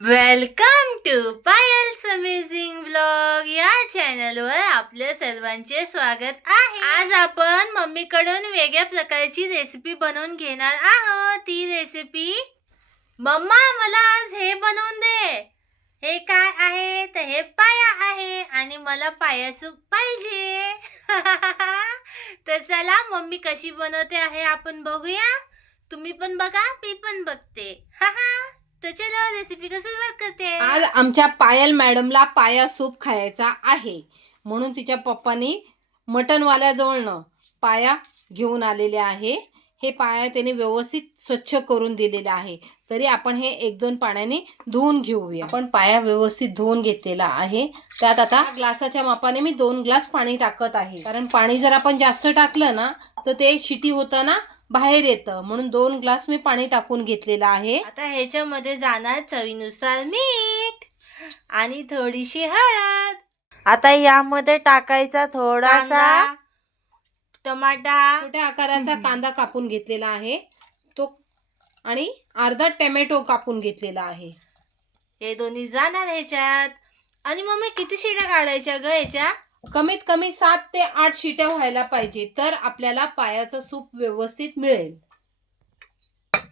Welcome to Payal's amazing blog या चॅनलवर आपल्या सर्वांचे स्वागत आहे। आज आपण मम्मीकडून वेगळ्या प्रकारची रेसिपी बनवून घेणार आहोत। ती रेसिपी मम्मा मला आज हे बनवून दे। हे काय आहे तर हे पाया आहे आणि मला पाया सूप पाहिजे। तर चला मम्मी कशी बनवते आहे आपण बघूया। तुम्ही पण बघा मी पण बघते। तर चला रेसिपी का सुरुवात करते। आज आमच्या पायल मॅडमला पाया सूप खायचा आहे म्हणून तिच्या पप्पानी मटनवाल्याजवळनं पाया घेऊन आलेले आहे। हे पाया त्याने व्यवस्थित स्वच्छ करून दिलेले आहे। तरी आपण हे 1-2 पाण्याने धुवून घेऊया। आपण पाया व्यवस्थित धुवून घेतलेला आहे। त्यात आता ग्लासाच्या मापाने मी 2 ग्लास पाणी टाकत आहे, कारण पाणी जर आपण जास्त टाकलं ना तर ते शिटी होताना बाहेर येतं, म्हणून 2 ग्लास मी पाणी टाकून घेतलेलं आहे। आता ह्याच्यामध्ये जाणार चवीनुसार मीठ आणि थोडीशी हळद। आता यामध्ये टाकायचा थोडासा टमाटा, छोट्या आकाराचा कांदा कापून घेतलेला आहे तो, आणि अर्धा टोमॅटो कापून घेतलेला आहे। हे दोन्ही जाणार ह्याच्यात। आणि मम्मी किती शिट्या काढायच्या ग ह्याच्या? कमीत कमी 7 ते 8 शिट्या व्हायला पाहिजे, तर आपल्याला पायाचं सूप व्यवस्थित मिळेल।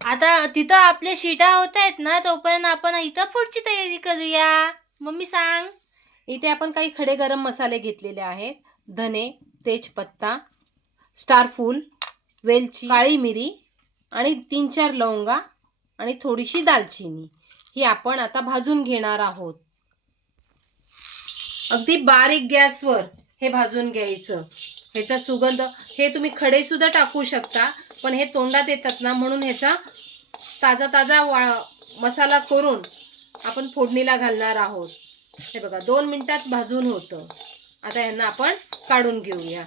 आता तिथं आपल्या शिट्या होत आहेत ना, तोपर्यंत आपण इथं पुढची तयारी करूया। मम्मी सांग। इथे आपण काही खडे गरम मसाले घेतलेले आहेत। धने, तेजपत्ता, स्टारफूल, वेलची, काळी मिरी आणि 3-4 लवंगा आणि थोडीशी दालचिनी, ही आपण आता भाजून घेणार आहोत। अगदी बारीक गॅसवर हे भाजून घ्यायचं। ह्याचा सुगंध, हे तुम्ही खडे सुद्धा टाकू शकता, पण हे तोंडात येतात ना, म्हणून ह्याचा ताजा मसाला करून आपण फोडणीला घालणार आहोत। हे बघा 2 मिनिटात भाजून होतं। आता यांना आपण काढून घेऊया।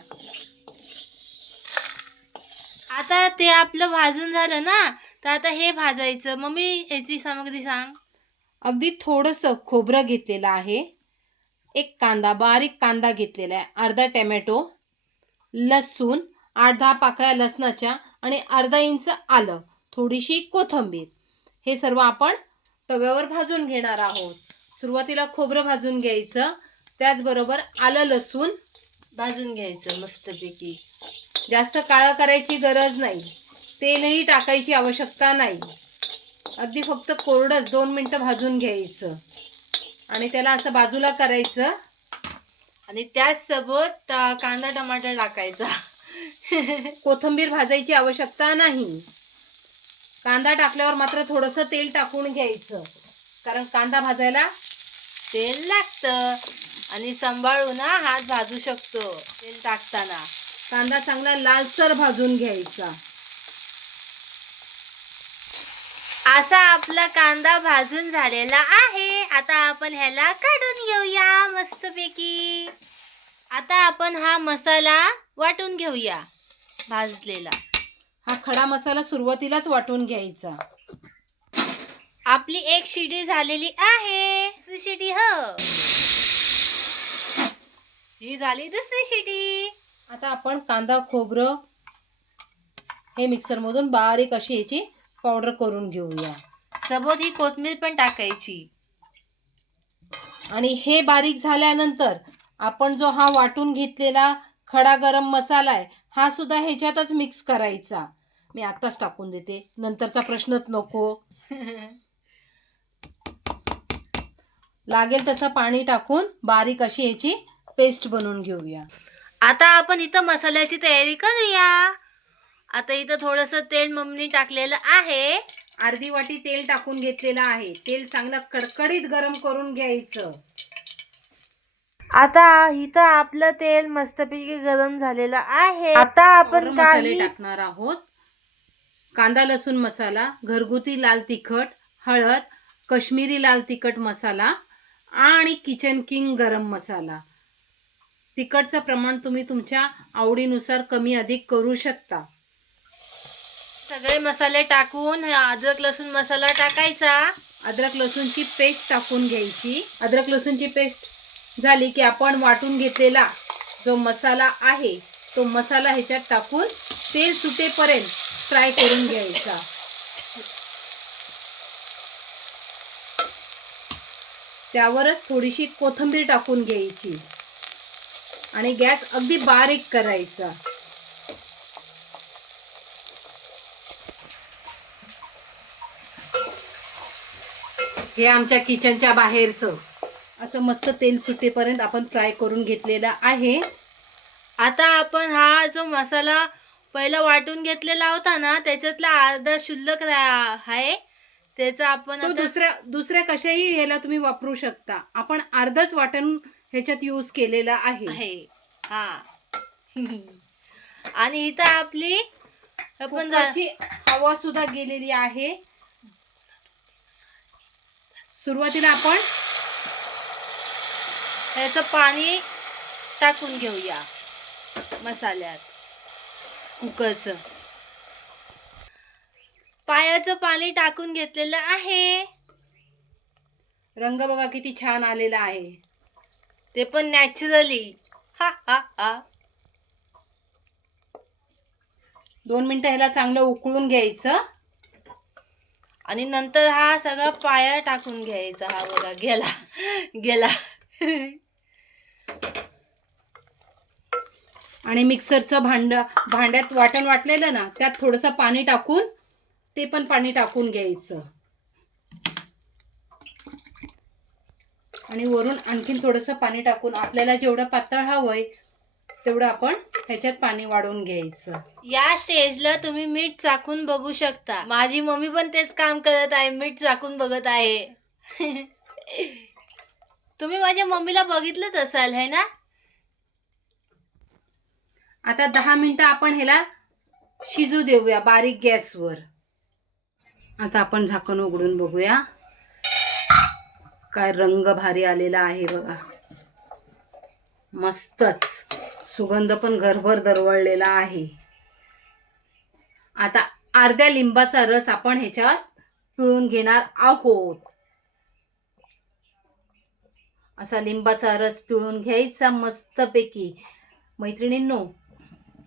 आता ते आपलं भाजून झालं ना, तर आता हे भाजायचं। मम्मी ह्याची सामग्री सांग। अगदी थोडंसं खोबरं घेतलेलं आहे, 1 कांदा, बारीक कांदा घेतलेला आहे, अर्धा टोमॅटो, लसूण, 8-10 पाकळ्या लसणाच्या आणि अर्धा इंच आलं, थोडीशी कोथिंबीर, हे सर्व आपण तव्यावर भाजून घेणार आहोत। सुरुवातीला खोबरं भाजून घ्यायचं, त्याचबरोबर आलं लसूण भाजून घ्यायचं मस्तपैकी। जास्त काळं करायची गरज नाही, तेलही टाकायची आवश्यकता नाही, अगदी फक्त कोरडंच 2 मिनिटं भाजून घ्यायचं आणि त्याला असं बाजूला करायचं आणि त्याचसोबत कांदा टमाटर टाकायचा। कोथिंबीर भाजायची आवश्यकता नाही। कांदा टाकल्यावर मात्र थोडंसं तेल टाकून घ्यायचं, कारण कांदा भाजायला तेल लागतं आणि सांभाळून हात भाजू शकतो तेल टाकताना। कांदा चांगला लालसर भाजून घ्यायचा। असा आपला कांदा भाजून झालेला आहे। आता आपण ह्याला काढून घेऊया मस्तपैकी। आता आपण हा मसाला वाटून घेऊया भाजलेला। हा खडा मसाला सुरुवातीलाच वाटून घ्यायचा। आपली 1 शिटी झालेली आहे। दुसरी शिटी हो, ही झाली दुसरी शिटी। आता आपण कांदा खोबरं हे मिक्सरमधून बारीक अशी याची पावडर करून घेऊया। सोबत ही कोथिंबीर पण टाकायची। आणि हे बारीक झाल्यानंतर आपण जो हा वाटून घेतलेला खडा गरम मसाला आहे, हा सुद्धा ह्याच्यातच मिक्स करायचा। मी आताच टाकून देते, नंतरचा प्रश्नच नको। लागेल तसं पाणी टाकून बारीक अशी ह्याची पेस्ट बनवून घेऊया। आता आपण इथं मसाल्याची तयारी करूया। आता इथं थोडंसं तेल मम्मीने टाकलेलं आहे, अर्धी वाटी तेल टाकून घेतलेलं आहे। तेल चांगलं कडकडीत गरम करून घ्यायचं। आता इथं आपलं तेल मस्तपैकी गरम झालेलं आहे। आता आपण मसाले टाकणार आहोत। कांदा लसूण मसाला, घरगुती लाल तिखट, हळद, काश्मीरी लाल तिखट मसाला आणि किचन किंग गरम मसाला। तिखटचं प्रमाण तुम्ही तुमच्या आवडीनुसार कमी अधिक करू शकता। सगळे मसाले टाकून अद्रक लसूण मसाला टाकायचा। अद्रक लसूणची पेस्ट टाकून घ्यायची। अद्रक लसूणची पेस्ट झाली की आपण वाटून घेतलेला जो मसाला आहे तो मसाला ह्याच्यात टाकून तेल सुटेपर्यंत फ्राय करून घ्यायचा। त्यावरच थोडीशी कोथिंबीर टाकून घ्यायची आणि गॅस अगदी बारीक करायचा. हे आमच्या किचनच्या बाहेरचं असं मस्त तेल सुटेपर्यंत आपण फ्राय करून घेतलेला आहे. आता आपण हा जो मसाला पहिला वाटून घेतलेला होता ना, त्याच्यातला अर्धा शिल्लक आहे, त्याचा आपण तो आता दुसऱ्या कशाही ह्याला तुम्ही वापरू शकता. आपण अर्धच वाटण ह्याच्यात यूज केलेला आहे. हा आणि इथं आपली आपण कुकरची हवा सुद्धा गेलेली आहे. सुरुवातीला आपण ह्याचं पाणी टाकून घेऊया मसाल्यात. कुकरचं पायाचं पाणी टाकून घेतलेलं आहे. रंग बघा किती छान आलेला आहे, ते पण नॅचरली. हा हा हा 2 मिनिटं ह्याला चांगलं उकळून घ्यायचं आणि नंतर हा सगळा पाया टाकून घ्यायचा. हा बघा गेला गेला. आणि मिक्सरचं भांड्यात वाटण वाटलेलं ना, त्यात थोडंसं पाणी टाकून ते पण पाणी टाकून घ्यायचं आणि वरून आणखीन थोडंसं पाणी टाकून आपल्याला जेवढं पातळ हवंय तेवढं आपण ह्याच्यात पाणी वाढवून घ्यायचं. या स्टेजला तुम्ही मीठ चाखून बघू शकता. माझी मम्मी पण तेच काम करत आहे, मीठ चाखून बघत आहे. तुम्ही माझ्या मम्मीला बघितलंच असाल है ना. आता 10 मिनिटं आपण ह्याला शिजू देऊया बारीक गॅसवर. आता आपण झाकण उघडून बघूया. काय रंग भारी आलेला आहे बघा, मस्तच. सुगंध पण घरभर दरवळलेला आहे. आता अर्ध्या लिंबाचा रस आपण ह्याच्यावर पिळून घेणार आहोत. असा लिंबाचा रस पिळून घ्यायचा मस्तपैकी. मैत्रिणींनो,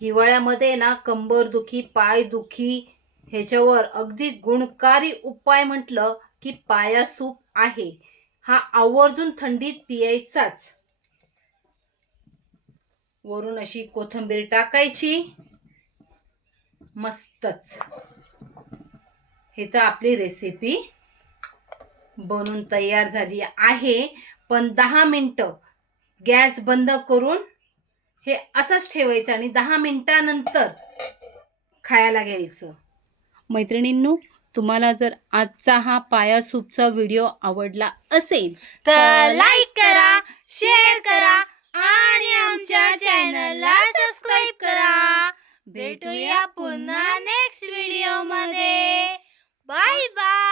हिवाळ्यामध्ये ना कंबरदुखी, पायदुखी ह्याच्यावर अगदी गुणकारी उपाय म्हटलं की पाया सूप आहे. हा आवर्जून थंडीत पियायचाच. वरून अशी कोथिंबीर टाकायची. मस्तच. हे तर आपली रेसिपी बनून तयार झाली आहे. पण 10 मिनिटं गॅस बंद करून हे असंच ठेवायचं आणि 10 मिनिटानंतर खायला घ्यायचं. मैत्रिणींनो, तुम्हाला जर आजचा हा पाया सूपचा व्हिडिओ आवडला असेल तर लाईक करा, शेअर करा आणि आमच्या चॅनलला सबस्क्राईब करा. भेटूया पुन्हा नेक्स्ट व्हिडिओ मध्ये. Bye bye.